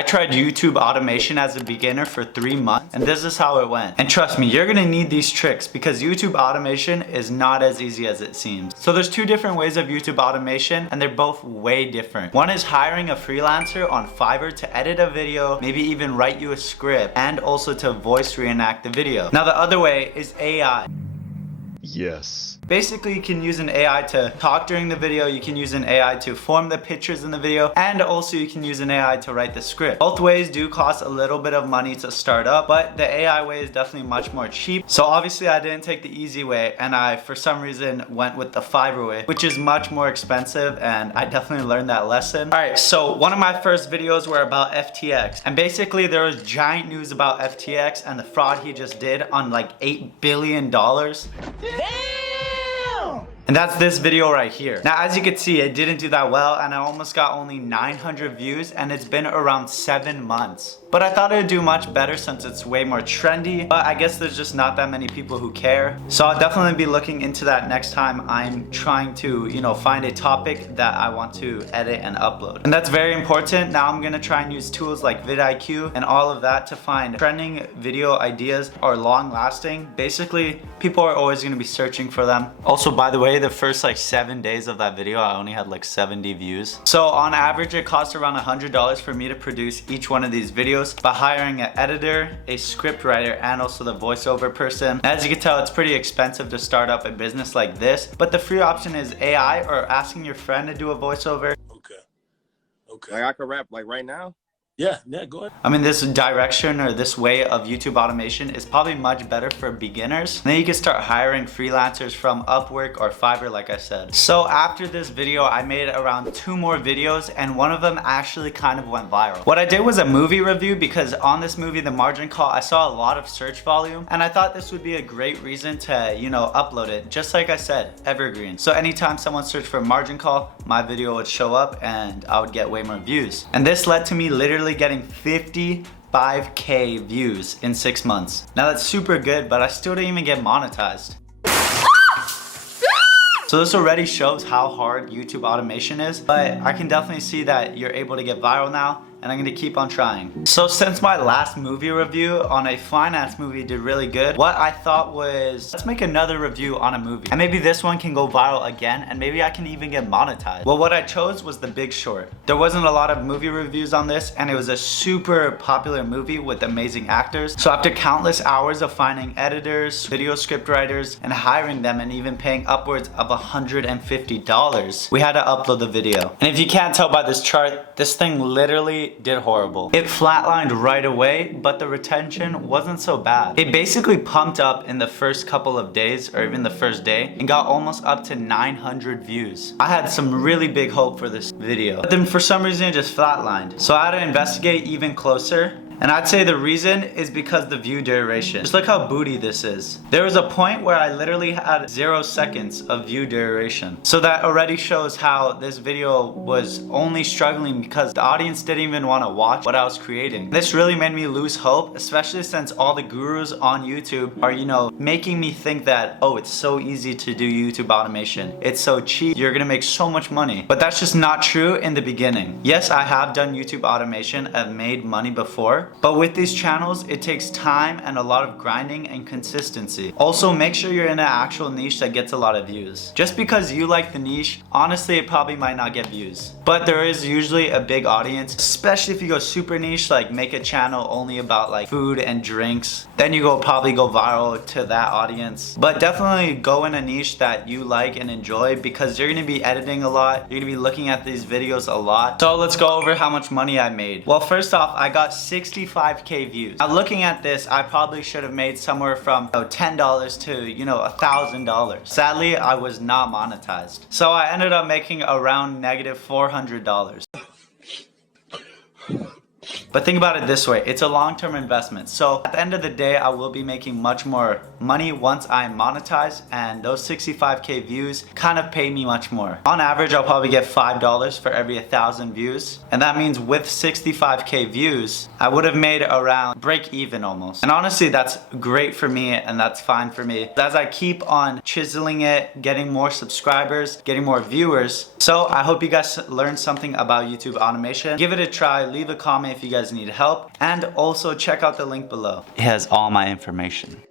I tried YouTube automation as a beginner for 3 months, and this is how it went. And trust me, you're gonna need these tricks because YouTube automation is not as easy as it seems. So there's 2 different ways of YouTube automation, and they're both way different. One is hiring a freelancer on Fiverr to edit a video, maybe even write you a script, and also to voice reenact the video. Now the other way is AI. Yes. Basically, you can use an AI to talk during the video, you can use an AI to form the pictures in the video, and also you can use an AI to write the script. Both ways do cost a little bit of money to start up, but the AI way is definitely much more cheap. So obviously I didn't take the easy way, and I, for some reason, went with the Fiverr way, which is much more expensive, and I definitely learned that lesson. Alright, so one of my first videos were about FTX, and basically there was giant news about FTX and the fraud he just did on like $8 billion. And that's this video right here. Now, as you can see, it didn't do that well, and I almost got only 900 views, and it's been around 7 months. But I thought it would do much better since it's way more trendy, but I guess there's just not that many people who care. So I'll definitely be looking into that next time I'm trying to, find a topic that I want to edit and upload. And that's very important. Now I'm gonna try and use tools like vidIQ and all of that to find trending video ideas or long lasting. Basically, people are always gonna be searching for them. Also, by the way, the first like 7 days of that video, I only had like 70 views. So on average, it costs around $100 for me to produce each one of these videos by hiring an editor, a script writer, and also the voiceover person. As you can tell, it's pretty expensive to start up a business like this, but the free option is AI or asking your friend to do a voiceover. Okay. Like I could rap like right now? Yeah, go ahead. I mean, this direction or this way of YouTube automation is probably much better for beginners. And then you can start hiring freelancers from Upwork or Fiverr, like I said. So after this video, I made around 2 more videos, and one of them actually kind of went viral. What I did was a movie review, because on this movie, The Margin Call, I saw a lot of search volume, and I thought this would be a great reason to, upload it. Just like I said, evergreen. So anytime someone searched for Margin Call, my video would show up and I would get way more views. And this led to me literally getting 55K views in 6 months. Now that's super good, but I still didn't even get monetized. So this already shows how hard YouTube automation is, but I can definitely see that you're able to get viral now, and I'm gonna keep on trying. So since my last movie review on a finance movie did really good, what I thought was, let's make another review on a movie. And maybe this one can go viral again, and maybe I can even get monetized. Well, what I chose was The Big Short. There wasn't a lot of movie reviews on this, and it was a super popular movie with amazing actors. So after countless hours of finding editors, video script writers, and hiring them, and even paying upwards of $150, we had to upload the video. And if you can't tell by this chart, this thing literally did horrible. It flatlined right away, but the retention wasn't so bad. It basically pumped up in the first couple of days, or even the first day, and got almost up to 900 views. I had some really big hope for this video, but then for some reason it just flatlined. So I had to investigate even closer. And I'd say the reason is because the view duration. Just look how booty this is. There was a point where I literally had 0 seconds of view duration. So that already shows how this video was only struggling because the audience didn't even want to watch what I was creating. This really made me lose hope, especially since all the gurus on YouTube are, making me think that, oh, it's so easy to do YouTube automation. It's so cheap. You're gonna make so much money. But that's just not true in the beginning. Yes, I have done YouTube automation. I've made money before. But with these channels, it takes time and a lot of grinding and consistency. Also, make sure you're in an actual niche that gets a lot of views. Just because you like the niche, honestly, it probably might not get views. But there is usually a big audience, especially if you go super niche, like make a channel only about like food and drinks. Then you probably go viral to that audience. But definitely go in a niche that you like and enjoy, because you're gonna be editing a lot. You're gonna be looking at these videos a lot. So let's go over how much money I made. Well, first off, I got 65K views. Now looking at this, I probably should have made somewhere from $10 to $1,000. Sadly, I was not monetized. So I ended up making around -$400. But think about it this way, it's a long-term investment. So at the end of the day, I will be making much more money once I monetize, and those 65K views kind of pay me much more. On average, I'll probably get $5 for every 1,000 views. And that means with 65K views, I would have made around break even almost. And honestly, that's great for me and that's fine for me. As I keep on chiseling it, getting more subscribers, getting more viewers. So I hope you guys learned something about YouTube automation. Give it a try, leave a comment if you guys guys need help. And also check out the link below. It has all my information.